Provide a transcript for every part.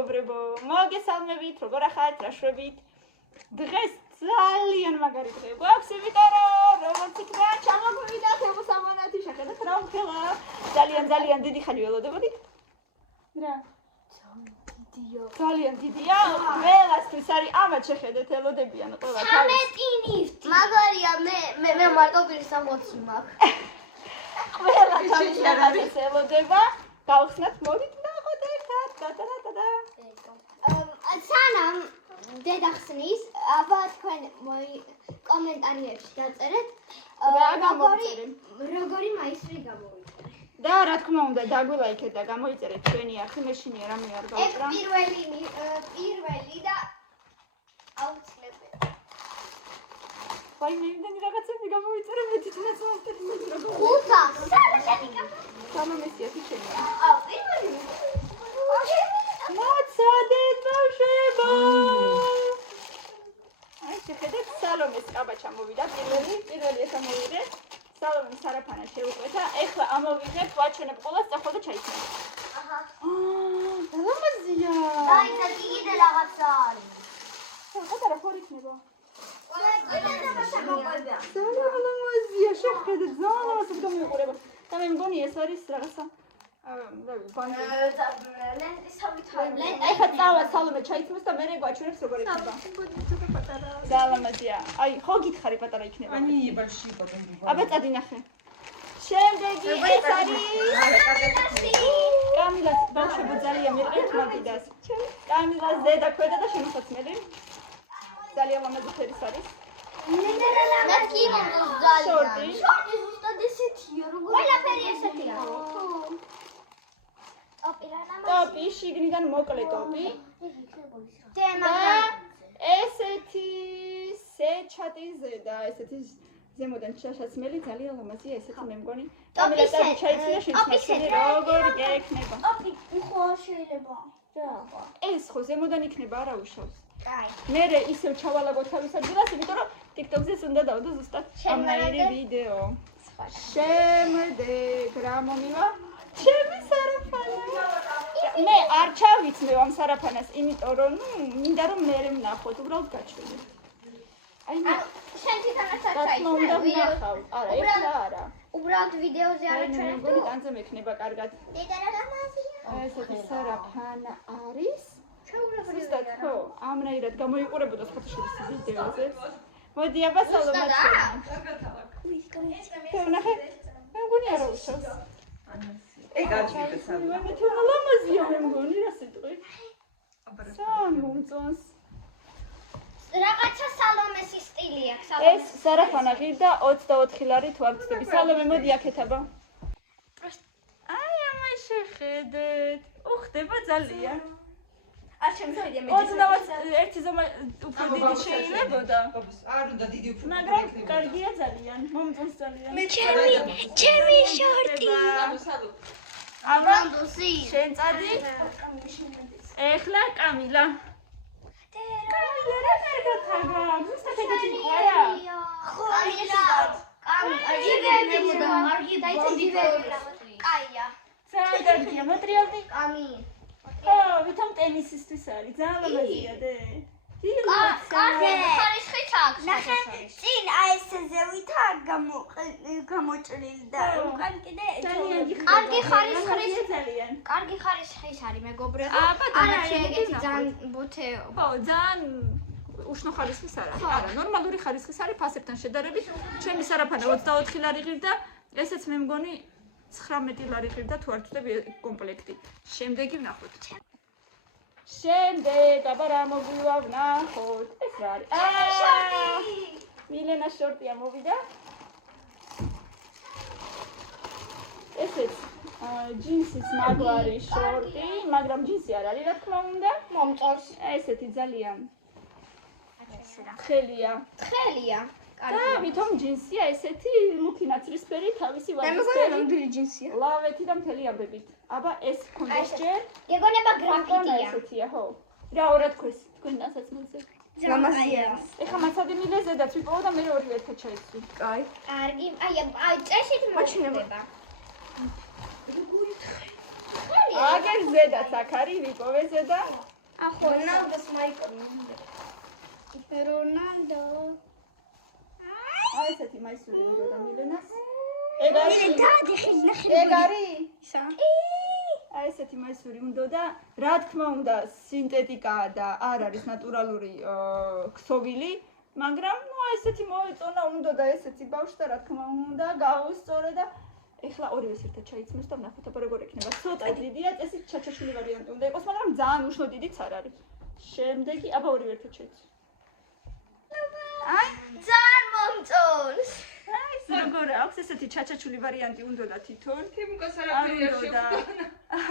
მეგობრებო, მოგესალმებით, როგორ ახართ, რა შვებით? დღეს ძალიან მაგარი დღე გვაქვს, იმიტომ რომ როგორც იქნება, ჩამოგვივიდა თემოსამონათი, შეხედეთ რა ვქელა. ძალიან დიდი ხანი ველოდებოდით? რა? ძალიან დიდია, ყველასთვის არის ამათ შეხედეთ, ელოდებიან ყველა თავის. 13 ნიფტი. მაგარია, მე მარტო პირის 60 მაქვს. ყველა თავის ელოდება. გავხსნათ, მოდით ნახოთ ერთად. სანამ დედახსნის, აბა თქვენ კომენტარებში დაწერეთ, როგორი მაისრი გამოვიწერე. და რა თქმა უნდა, დაგვილაიქეთ და გამოიწერეთ ჩვენი არხი, მე შინია რამე არ გავწერა. ეს პირველი და აუცილებელი. ვაი, მე იმდენი რაღაცები გამოიწერე, მე თვითონაც მოვწერე როგორ. ხუთა, სალაშენი გამომესია შენია. პირველი. მოცადეთ ბავშვებო! აი, შეხედეთ, სალომეს კაბა ჩამოვიდა, პირველი ეს ამოვიდეთ. სალომემ სარაფანა შეუყვეთა. ეხლა ამოვიღებ, ვაჩვენებ ყოლას, წახვალ და ჩაიცნებ. აჰა. ლამაზია. დაიცა კიდე რაღაცა არის. პატარა ხარ იქნება. ლამაზია. ლამაზია, შეხედეთ, ლამაზად გამიყურება. და მე მგონი ეს არის რაღაცა ბანკი. ეხლა წავა სალომე ჩაიცმოს და მე გვაჩვენებს როგორ იქნება. ლამაზია. აი, ხო გითხარი პატარა იქნება. აბა წადი ნახე. შემდეგი ეს არის კამილას ბავშვებო ძალიან მიყრით მაგიდას. კამილას ზედა ქვედა და შემოსაცმელი. ძალიან ლამაზი ფერის არის. შორტი ზუსტად ესეთია, როგორ ყველაფერი ესეთია. ტოპი, შიგნიდან მოკლე ტოპი. და ესეთი სეჩატი ზედა, ესეთი ზემოდან ჩაშაცმელი ძალიან ლამაზია, ესეთი მე მგონი. კამილას ჩაიცი და შეცმაცმელი როგორ გექნება. ტოპი ხო შეიძლება. ეს ხო ზემოდან იქნება, არა უშავს. კაი. მე ისევ ჩავალაგო თავის ადგილას, იმიტომ რომ TikTok-ზე უნდა დავდო ზუსტად ამნაირი ვიდეო. შემდეგ რა მომივა? ჩემი სარაფანა. მე არ ჩავიცმევ ამ სარაფანას, იმიტომ რომ მინდა რომ მე ვნახოთ, უბრალოდ გაჩვენე. აი მე შენ თვითონაც არ უნდა ვნახავ. არა, ეხლა არა. უბრალოდ ვიდეოზე არ ჩვენი მგონი ტანზე მექნება კარგად. დედა რა ლამაზია. ესეთი სარაფანა არის. ზუსტად ხო, ამნაირად გამოიყურებოდა ფოტოშოპის ვიდეოზე. მოდი აბა სალომა ჩვენი. ნახე, მე მგონი არა უშავს. გაჩვენე სალომა. მე თვითონ ლამაზია მე მგონი რა სიტყვი. სამ მომწონს. რაღაცა სალომეს სტილი აქვს. ეს სარაფანა ღირდა 24 ლარი თუ არ ვცდები. სალომე მოდი აქეთ აბა. აი ამას შეხედეთ. უხდება ძალიან. არ შემიძლია მე 21 ზომა უფრო დიდი შეიძლებოდა. არ უნდა დიდი უფრო. მაგრამ კარგია ძალიან, მომწონს ძალიან. ჩემი შორტი. აბა დოსი. შენ წადი. ეხლა კამილა. კამილა რა კარგა, ზუსტად ეგეთი ყარა. ხო, კაია. საერთოდ მატრიალდი. კამი. ხო, ვითომ ტენისისთვის არის, ძალიან ლამაზია დე. კარგი ხარისხით აქვს. ნახე, წინ აესზე ვითა გამოჭრილი და უკან კიდე კარგი ხარისხის ძალიან. კარგი ხარისხის არის მეგობრებო. აბა არა ეგეთი ძალიან ბოთეო. ხო, ძალიან უშნო ხარისხის არ არის. არა, ნორმალური ხარისხის არის ფასებთან შედარებით. ჩემი სარაფანა 24 ლარი ღირდა, ესეც მე მგონი 19 ლარი ღირდა თუ არ ვწდები კომპლექტი. შემდეგი ვნახოთ. შემდეგ აბა რა მოგვივა ვნახოთ. ეს რა არის? მილენას შორტი ამოვიდა. ესეც ჯინსის მაგვარი შორტი, მაგრამ ჯინსი არ არის რა თქმა უნდა. მომწონს. ესეთი ძალიან თხელია. თხელია. და ვითომ ჯინსია ესეთი ლუკი ნაცრისფერი თავისი მე მგონი ვარდისფერი. ნამდვილი ჯინსია. ლავეთი და მთელი ამბებით. აბა ეს კონდეს ჯერ. ეგონება გრაფიტია. ესეთია, ხო. რა რა თქოს თქვენ დასაცმელზე. ლამაზია. ეხლა მაცადი მილეზე და ვიპოვო და მე ორივე ერთად ჩაიცვი. კაი. კარგი. აი წესით მოჩნდება. აგერ ზედაც აქ არის ვიპოვე ზედა. ახო რონალდოს მაიკონი. რონალდო. აი ესეთი მაისური მინდოდა მილენას. ეგ არის ეგ არის აი ესეთი მაისური მინდოდა. რა თქმა უნდა სინთეტიკაა და არ არის ნატურალური ქსოვილი, მაგრამ ნუ აი ესეთი მოეწონა მინდოდა ესეთი ბავშვი და რა თქმა უნდა გავუსწორე და ეხლა ორივეს ერთად ჩაიცმოს და ვნახოთ აბა როგორ ექნება. ცოტა დიდია, წესით ჩაჩაჩული ვარიანტი უნდა იყოს, მაგრამ ძალიან უშნო დიდიც არ არის. შემდეგი აბა ორივე ერთად ჩაიცმო. აი ძალიან მომწონს. აი ეს როგორ აქვს ესეთი ჩაჩაჩული ვარიანტი უნდა და თვითონ. თიმუკას არაფერი არ შეხვდა.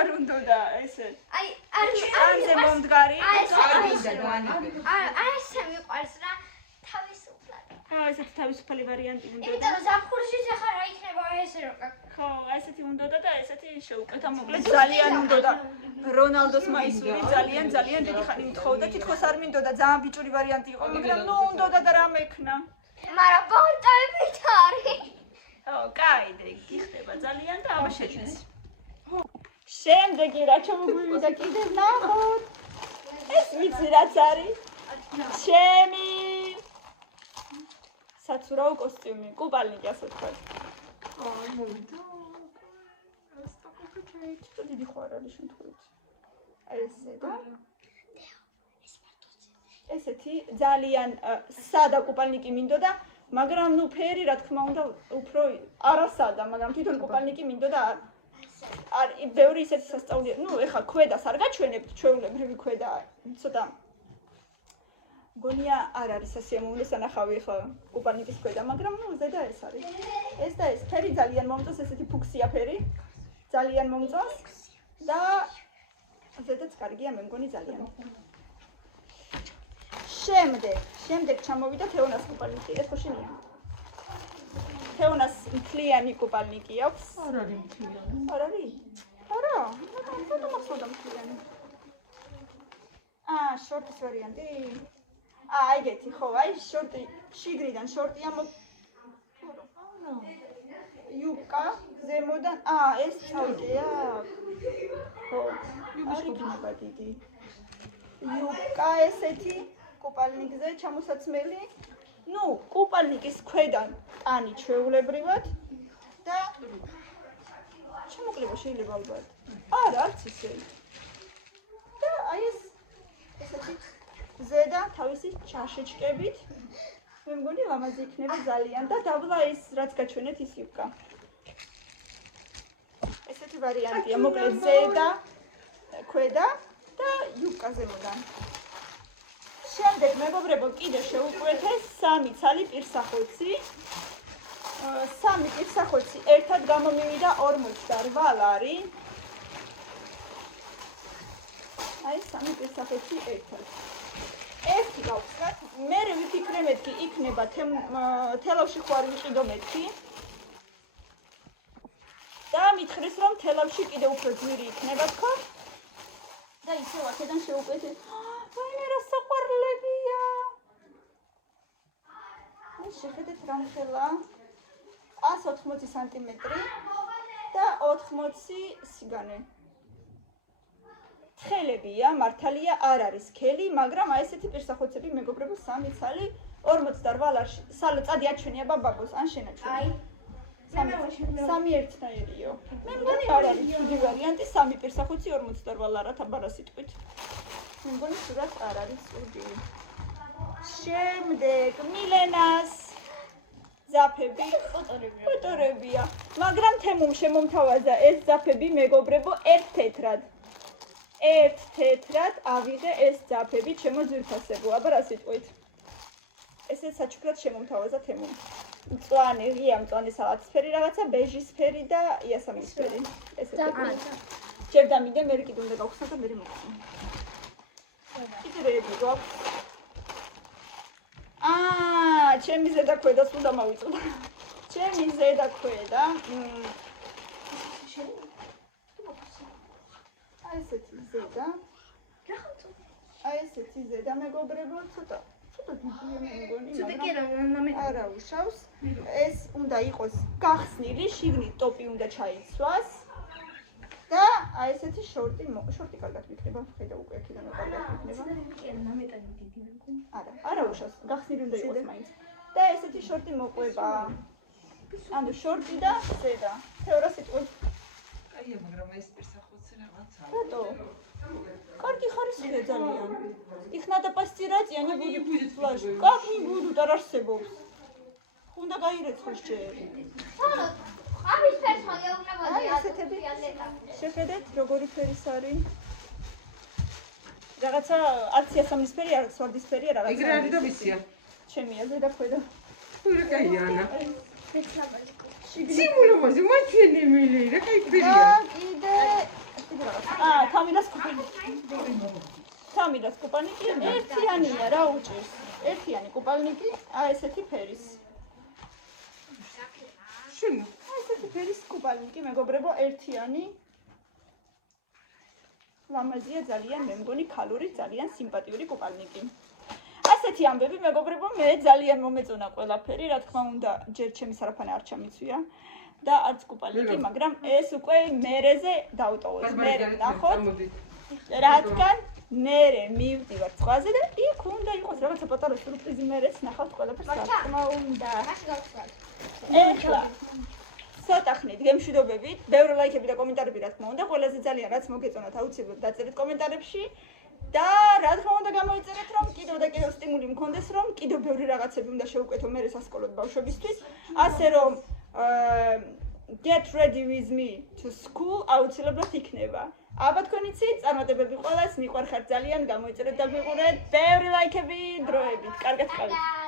არ უნდა და ესე. აი ანზე მომდგარი. არ გინდა დაანებე. აი ესე მიყვარს რა თავისუფლად. ხო, ესეთი თავისუფალი ვარიანტი უნდა. იმიტომ რომ ზაფხულში ახლა რა იქნება ესე რომ ხო, ესეთი უნდა და ესეთი შეუკეთა მოკლედ ძალიან უნდა და რონალდოს მაისური ძალიან დიდი ხანი მთხოვდა, თითქოს არ მინდოდა ძალიან ბიჭური ვარიანტი იყო, მაგრამ ნუ უნდა და რა მექნა. მაგრამ ბონტებით არის. ხო, კაი, გიხდება ძალიან და აბა შეჭრის. შემდეგი რა ჩამოგვივიდა კიდევ ნახოთ. ეს ვიცი რაც არის. ჩემი საცურაო კოსტიუმი, კუპალნიკი ასე ვთქვათ. აი მოვიდა. čo დიდი ხო არ არის შემთხვევით. აი ესე და ესეთი ძალიან სადა კუპალნიკი მინდოდა, მაგრამ ნუ ფერი რა თქმა უნდა უფრო არასადა, მაგრამ თვითონ კუპალნიკი მინდოდა არ ბევრი ისეთი სასწაულია. ნუ ეხლა ქვედას არ გაჩვენებთ, ჩვეულებრივი ქვედა ცოტა გონია არ არის სასიამოვნო სანახავი ეხლა კუპალნიკის ქვედა, მაგრამ ნუ ზედა ეს არის. ეს და ეს ფერი ძალიან მომწონს, ესეთი ფუქსია ფერი. ძალიან მომწონს და ზედაც კარგია მე მგონი ძალიან. შემდეგ ჩამოვიდა თეონას კუპალნიკი. ეს ხო შენია? თეონას მთლიანი კუპალნიკი აქვს. არ არის მთლიანი. არ არის? არა, ცოტა მახსოვდა მთლიანი. შორტის ვარიანტი? ეგეთი ხო, აი შორტი, შიგნიდან შორტია იუკა ზემოდან ეს ჩავიდეა ხო არ იქნება დიდი იუკა ესეთი კუპალნიკზე ჩამოსაცმელი ნუ კუპალნიკის ქვედან ტანი ჩვეულებრივად და შემოკლება შეიძლება ალბათ არა არც ისე და აი ეს ესეთი ზედა თავისი ჩაშეჭკებით მე მგონი ლამაზი იქნება ძალიან და დაბლა ის რაც გაჩვენეთ ის იუკა. ესეთი ვარიანტია, მოკლედ ზედა, ქვედა და იუკა ზემოდან. შემდეგ მეგობრებო კიდე შევუკვეთეს 3 ცალი პირსახოცი. 3 პირსახოცი ერთად გამომივიდა 48 ლარი. აი 3 პირსახოცი ერთად. ერთი გავხსნათ, მე ვიფიქრე მეთქი იქნება თელავში ხო არ ვიყიდო მეთქი და მითხრეს რომ თელავში კიდე უფრო ძვირი იქნება თქო და ისევ აქედან შევუკვეთე ვაიმე რა საყვარლებია მე შეხედეთ რამხელა 180 სანტიმეტრი და 80 სიგანე თხელებია, მართალია არ არის სქელი, მაგრამ აი ესეთი პირსახოცები მეგობრებო 3 ცალი 48 წადი აჩვენია ბაბოს ან შენაჩვენე. აი 3 ერთნაირიო. მე მგონი არ არის დიდი ვარიანტი 3 პირსახოცი 48 ლარად აბარა სიტყვით. მე მგონი სურათ არ არის ცუდი. შემდეგ მილენას ზაფები ფოტორებია, მაგრამ თემუმ შემომთავაზა ეს ზაფები მეგობრებო ერთ თეთრად. ერთ თეთრად ავიღე ეს ძაფები ჩემო ძვირფასებო. აბა რა სიტყვით? ესე საჩუქრად შემომთავაზა თემო. მწვანე, ღია მწვანე სალათისფერი რაღაცა, ბეჟისფერი და იასამნისფერი. ესეთი. ჯერ დამიდე, მე კიდე უნდა გავხსნა და მე მოვხსნა. კიდე რეები გვაქვს. ჩემი ზედა ქვედას უნდა მოვიწოდა. ჩემი ზედა ქვედა. აი ესეთი ზედა. აი ესეთი ზედა მეგობრებო, ცოტა დიდია მე მგონი, მაგრამ არა უშავს. ეს უნდა იყოს გახსნილი, შიგნით ტოპი უნდა ჩაიცვას. და აი ესეთი შორტი კარგად ვიქნება. ხედა უკვე აქედან კარგად ვიქნება. არა უშავს, გახსნილი უნდა იყოს მაინც. და ესეთი შორტი მოყვება. ანუ შორტი და ზედა. თეორა სიტყვით. კაია, მაგრამ ეს პირსახოც რაღაცა. რატო? კარგი ხარისხია ძალიან. Их надо постирать, и они будут влажные. Как не будут, арарსებობს. უნდა გაირეცხოს ჯერ. ამის ფერსვალი უნდა აი ესეთები. შეხედეთ, როგორი ფერის არის. რაღაცა არც იასამნისფერი, არც ვარდისფერია რაღაცა. ეგრე არის და ვიცია. ჩემია ზედა ქვედა. რა კაია ანა. სიმულობაზე მაჩვენე მილე, რა კაი ფერია. კიდე თამილას კუპალნიკი ერთიანია რა უჭირს. ერთიანი კუპალნიკი, აი ესეთი ფერის. შენ ესეთი ფერის კუპალნიკი, მეგობრებო, ერთიანი. ლამაზია ძალიან, მე მგონი ქალური, ძალიან სიმპათიური კუპალნიკი. ასეთი ამბები, მეგობრებო, მე ძალიან მომეწონა ყველაფერი, რა თქმა უნდა, ჯერ ჩემის არაფერი არ ჩამიცვია და არც კუპალნიკი, მაგრამ ეს უკვე მერეზე დავტოვოთ. მე ნახოთ. რადგან მე მივდივარ ზღვაზე და იქ უნდა იყოს რაღაცა პატარა სურპრიზი, მერეც ნახავთ ყველაფერს, რა თქმა უნდა. ეხლა ცოტა ხნით გემშვიდობებით, ბევრი ლაიქები და კომენტარები რა თქმა უნდა, ყველაზე ძალიან რაც მოგეწონათ აუცილებლად დაწერეთ კომენტარებში და რა თქმა უნდა გამოიწერეთ რომ კიდევ და კიდევ სტიმული მქონდეს რომ კიდევ ბევრი რაღაცები უნდა შევუკეთო მე სასკოლოდ ბავშვებისთვის, ასე რომ get ready with me to school აუცილებლად იქნება. აბა თქვენ იცით, წარმატებები ყველას, მიყვარხართ ძალიან, გამოიწერეთ და გვიყურეთ, ბევრი ლაიქები დროებით. კარგად გყავით.